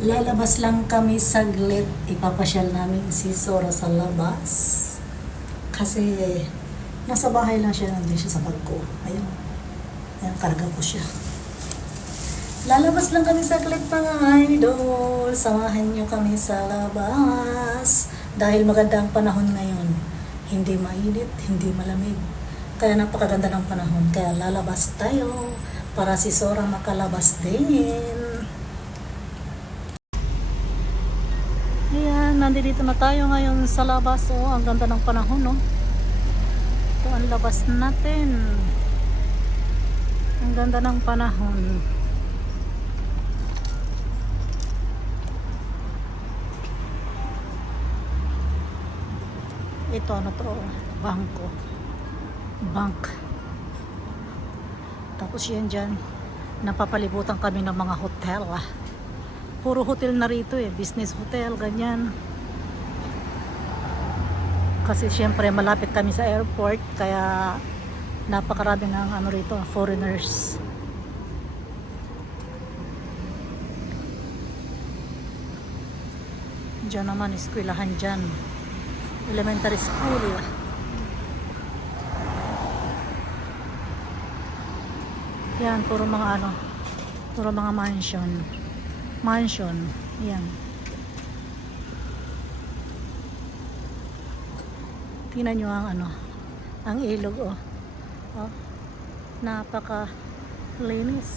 Lalabas lang kami saglit. Ipapasyal namin si Sora sa labas. Kasi nasa bahay lang siya. Nandiyan siya sa bag ko. Ayun. Ayun, karga ko siya. Lalabas lang kami saglit mga idol. Samahan niyo kami sa labas. Dahil magandang panahon ngayon. Hindi mainit, hindi malamig. Kaya napakaganda ng panahon. Kaya lalabas tayo para si Sora makalabas din. Ayan, nandito na tayo ngayon sa labas. Oh, ang ganda ng panahon, no? Ito ang labas natin. Ang ganda ng panahon. Ito, ano to? Bangko. Bank. Tapos yan dyan, napapalibutan kami ng mga hotel. Puro hotel na rito eh. Business hotel, ganyan. Kasi syempre malapit kami sa airport. Kaya napakarami ng ano rito, foreigners. Diyan naman, eskwelahan dyan. Elementary school. Yan, puro mga ano, puro mga mansion. Mansion, yan. Tingnan nyo ang ano, ang ilog, oh. Oh, napaka linis.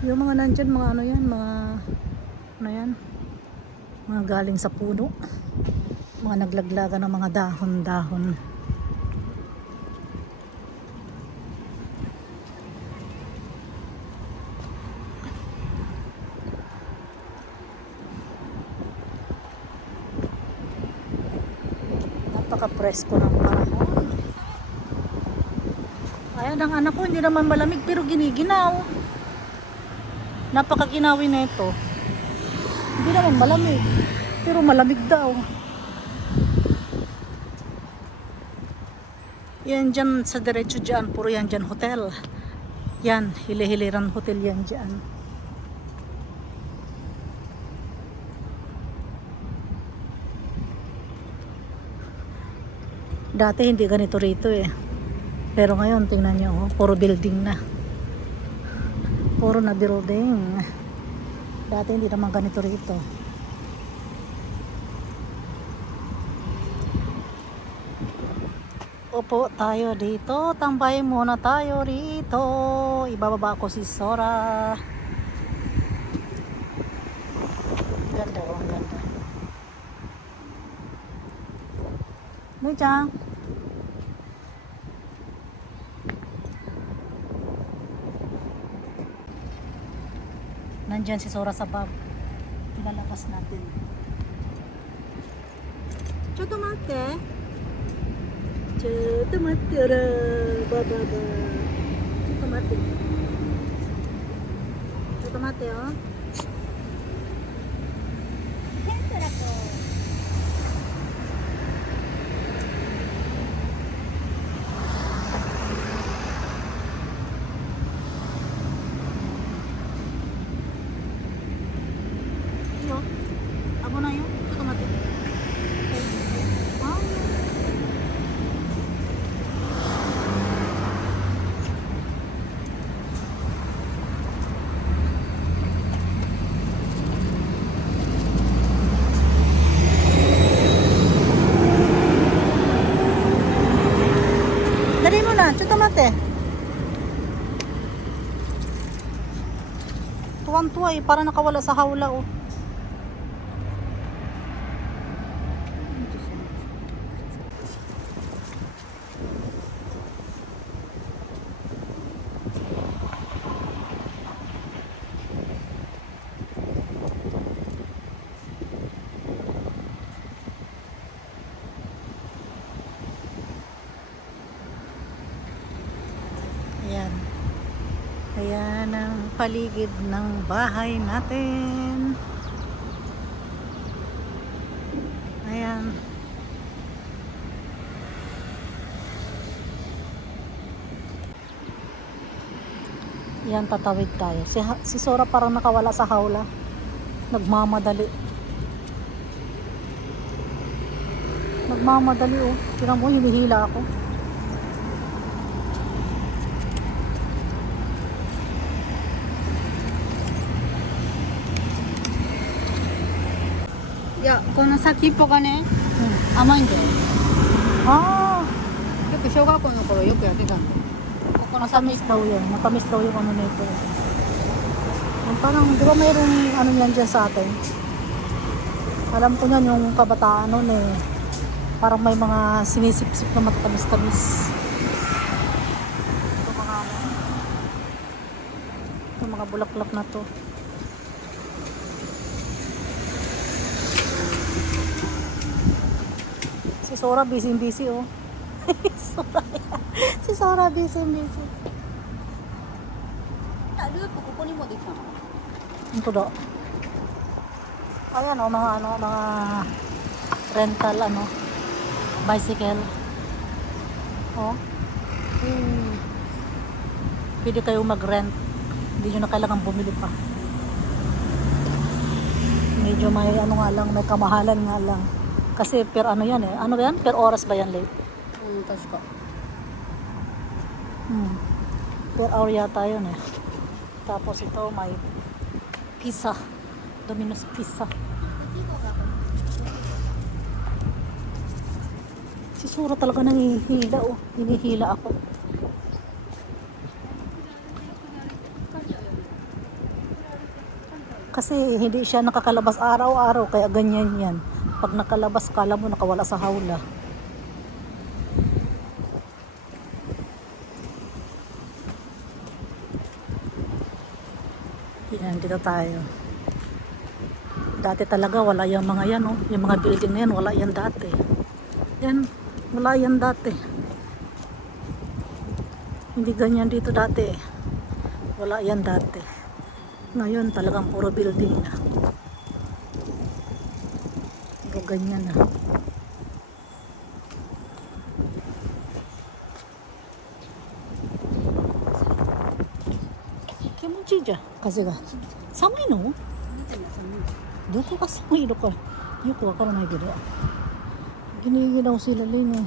Yung mga nandyan, mga ano yan, mga ano yan, mga galing sa puno, mga naglaglagan ng mga dahon-dahon. Napaka-presko ng panahon. Ayan, ang anak ko hindi naman malamig pero giniginaw. Napakaginawi na ito. Hindi naman malamig pero malamig daw. Yan dyan sa diretso dyan, puro yan dyan hotel. Yan, hili-hiliran hotel yan dyan. Dati hindi ganito rito eh. Pero ngayon, tingnan nyo, oh, puro building na. Puro na building. Dati hindi naman ganito rito. Upo tayo dito. Tambay muna tayo rito. Ibababa ko si Sora. Ganda, oh, ganda. Mujang. Nandyan si Sora sa bag. Ilalabas natin. Chotomate. Chotomate ra. Bababa. Chotomate. Chotomate, oh. Tempura ko. Ako na yun. Ito tomate. Wow. Dali mo na. Ito tomate. Tuwang-tuwa eh. Para nakawala sa hawla, oh. Ayan. Ayan ang paligid ng bahay natin. Ayan. Yan, tatawid tayo. Si Sora parang nakawala sa hawla. Nagmamadali. Nagmamadali oh. Tingnan mo, hinihila ako. Ya, この先っぽがね、 甘いんだよ。 Ah, よく小学校の頃よくやってたんだよ。ここの先っ matamis daw yun. Matamis daw yung ano nito. Yung parang, di ba mayroong ano yan dyan sa atin? Alam ko yan yung kabataan nun eh. Parang may mga sinisip-sip na matatamis-tamis. Ito mga ano. Ito mga bulaklak na to. Si Sora busy-busy oh. Sora yan. Si Sora busy-busy. あ、ループここにもできたの。 Ito do. Ayan o, mga ano, mga rental ano, bicycle. Oh. Pwede kayo mag-rent. Hindi nyo na kailangan bumili pa. Medyo may ano nga lang, may kamahalan nga lang. Kasi per ano yan eh. Ano ba yan? Per oras ba yan late? うん、確か。 Per hour yata yun eh. Tapos ito may pizza. Domino's Pizza. Si Sura talaga nangihila oh. Hinihila ako. Kasi hindi siya nakakalabas araw-araw kaya ganyan yan. Pag nakalabas kala mo nakawala sa hawla. Yan, dito tayo. Dati talaga wala yung mga yan oh. Yung mga building na yan wala yan dati. Yan, wala yan dati. Hindi ganyan dito dati. Wala yan dati. Ngayon talagang puro building na. Puro ganyan na. Kimochiじゃん風が。寒いの？どこが寒いのかよくわからないけど。Giniginaw sila Ling eh.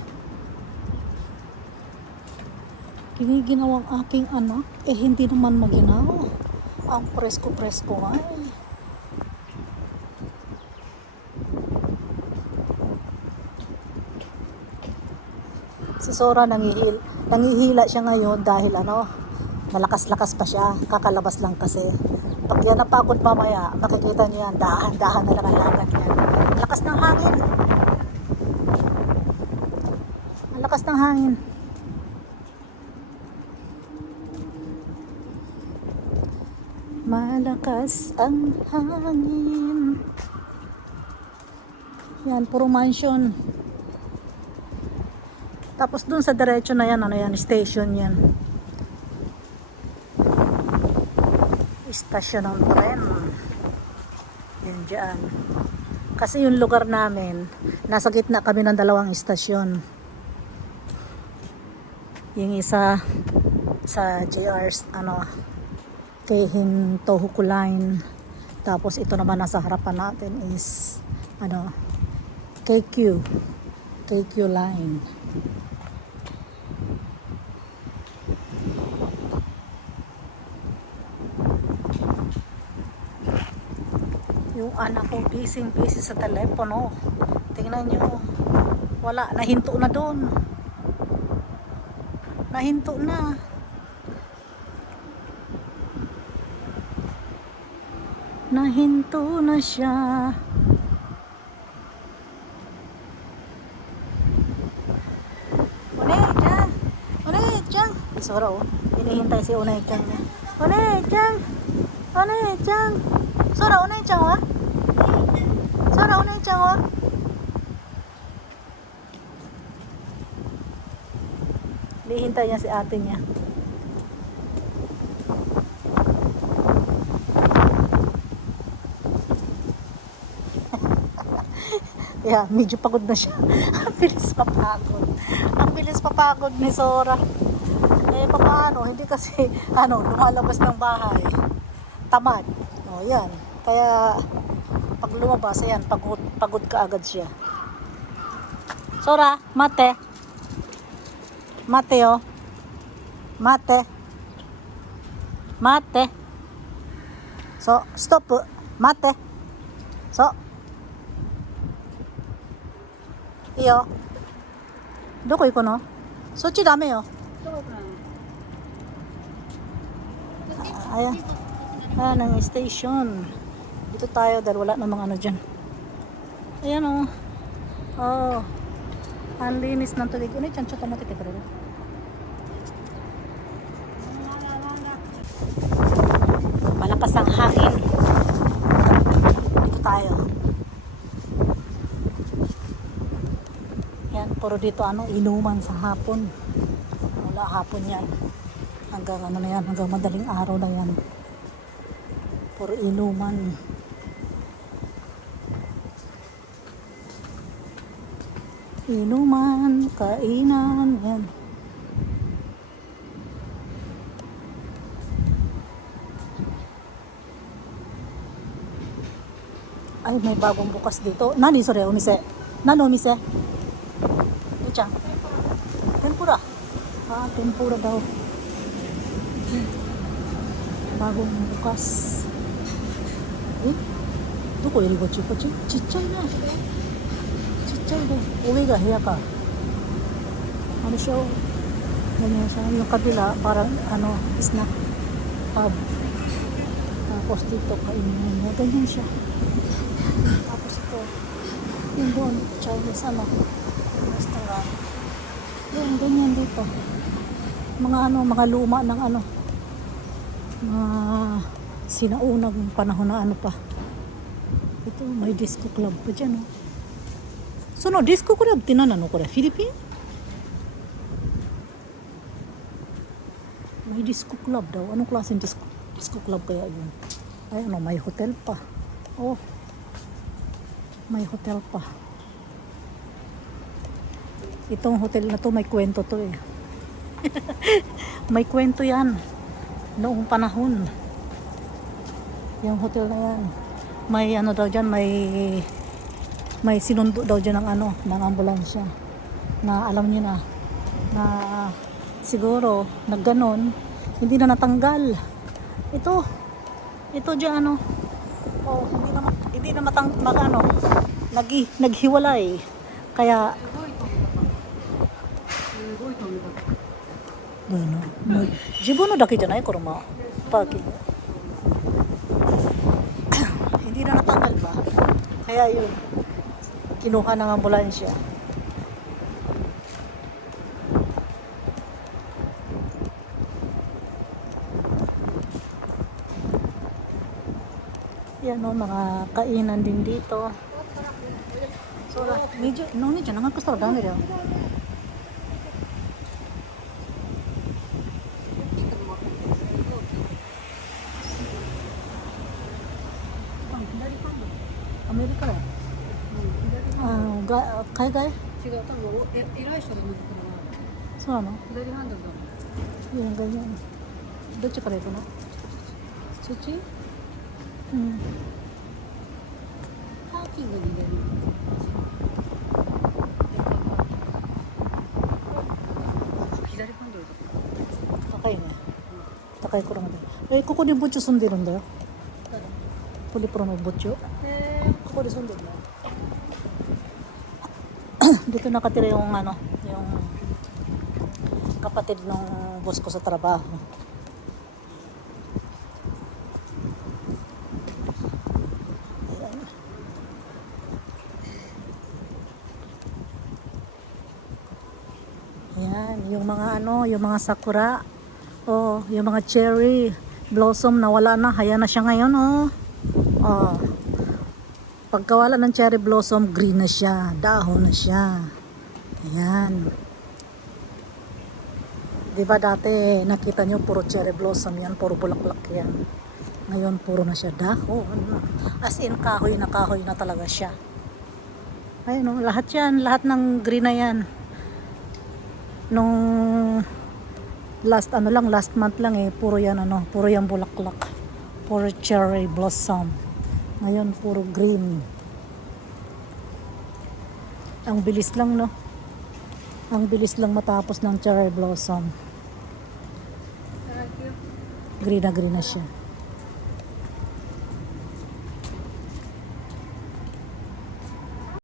Giniginaw ang aking anak. Eh hindi naman maginaw. Ang presko-presko nga eh. Si Sora nangihila siya ngayon dahil ano, malakas-lakas pa siya. Kakalabas lang kasi. Pag yan napagod mamaya, makikita niyo yan, dahan-dahan na lang ang laban yan. Lakas ng hangin. Ang lakas ng hangin. Malakas ang hangin. Yan, puro mansion. Tapos dun sa diretso na yan, ano yan, station yan. Stasyon ng tren. Yan dyan. Kasi yung lugar namin, nasa gitna kami ng dalawang istasyon. Yung isa sa JR's, ano, Keihin Tohoku Line. Tapos ito naman nasa harapan natin is, ano, KQ Line. Yung anak ko busy sa telepono. Tingnan nyo. Wala, nahinto na doon. Nahinto na. Nahinto na siya. Unay-chan! Unay-chan! Sora oh. Hinihintay si Unay-chan niya. Unay-chan! Unay-chan! Sora, Unay-chan wa? Sora, Unay-chan wa? Hinihintay niya si ate niya. Yeah, medyo pagod na siya. Ang bilis papagod. Ang bilis papagod ni Sora. Eh, paano? Hindi kasi, ano, lumalabas ng bahay. Tamad. O, yan. Kaya, Pag lumabas, ayan, pagod ka agad siya. Sora, mate. Mate, oh. Mate. Mate. So, stop. Mate. So. Iyo. Doko iko no? Sochi dame yo. Ayan. Ayan ang station. Dito tayo dahil wala namang ano dyan. Ayan o. Oh. Ang linis ng tubig. Ano yung chancho tayo natin? Malakas ang hangin. Dito tayo. Yan, puro dito ano, inuman sa hapon. Wala hapon yan. Hanggang ano na yan, hanggang madaling araw na yan. Puro inuman. Inuman, kainan, yan. Ay, may bagong bukas dito. Nani, sorry, umise. Nano, umise? Ichan. Tempura. Ah, tempura daw. Bagong bukas. Eh? Doko iri gochi? Kochi? Chicchay na. Chicchay na. Uwi ga, hiya ka. Ano siya? Ganyan siya. Yung kabila, parang ano, snack pub. Tapos dito, kainin mo. Ganyan siya. Tapos ito, yung doon, Chinese ano, restaurant. Yung ganyan dito. Mga ano, mga luma ng ano, mga sinaunang panahon na ano pa. Ito, may disco club pa dyan, oh. So, no, disco club, tinan ano ko rin, Philippine? May disco club daw. Anong klaseng disco club kaya yun? Ay, ano, may hotel pa. Oh, may hotel pa. Itong hotel na to, may kwento to eh. May kwento yan. Noong panahon. Yung hotel na yan. May ano daw dyan, may sinundo daw dyan ng ano, ng ambulansya. Na alam niyo na siguro, nagganon, hindi na natanggal. Ito dyan ano, oh, hindi na magano, naghiwalay. Kaya ano, jibuno daki janai kuruma parking. Hindi na natanggal ba? Kaya yun, kinuha ng ambulansya. Yan o, mga kainan din dito. So, medyo, nung dyan, ang gusto ko dami rin. Amerika rin. Kaya? 違う、多分偉い人のところは So, ano? 左ハンドルだもん。 Yan, ganyan. Dochi ka rito, no? Suchi? Hmm. パーキングに入れるんです。左ハンドルだから。 Takay nga. Takay ko lang din. Eh, kuko ni Butcho sundiron dayo. Puli pro no Butcho. Kuko ni sundiron dayo. Dito nakatira yung ano, yung kapatid ng boss ko sa trabaho. Ayan. Ayan, yung mga ano, yung mga sakura. Oh, yung mga cherry blossom na wala na, haya na siya ngayon, oh. Oh. Pagkawala ng cherry blossom, green na siya, dahon na siya. Ayan. Diba dati nakita nyo puro cherry blossom yan, puro bulaklak yan. Ngayon puro na siya dahon. As in kahoy na talaga siya. Ayun, oh, lahat yan, lahat ng green na yan. Nung last month lang eh, puro yan ano, puro yan bulaklak. Puro cherry blossom. Ngayon, puro green. Ang bilis lang, no? Ang bilis lang matapos ng cherry blossom. Green na siya.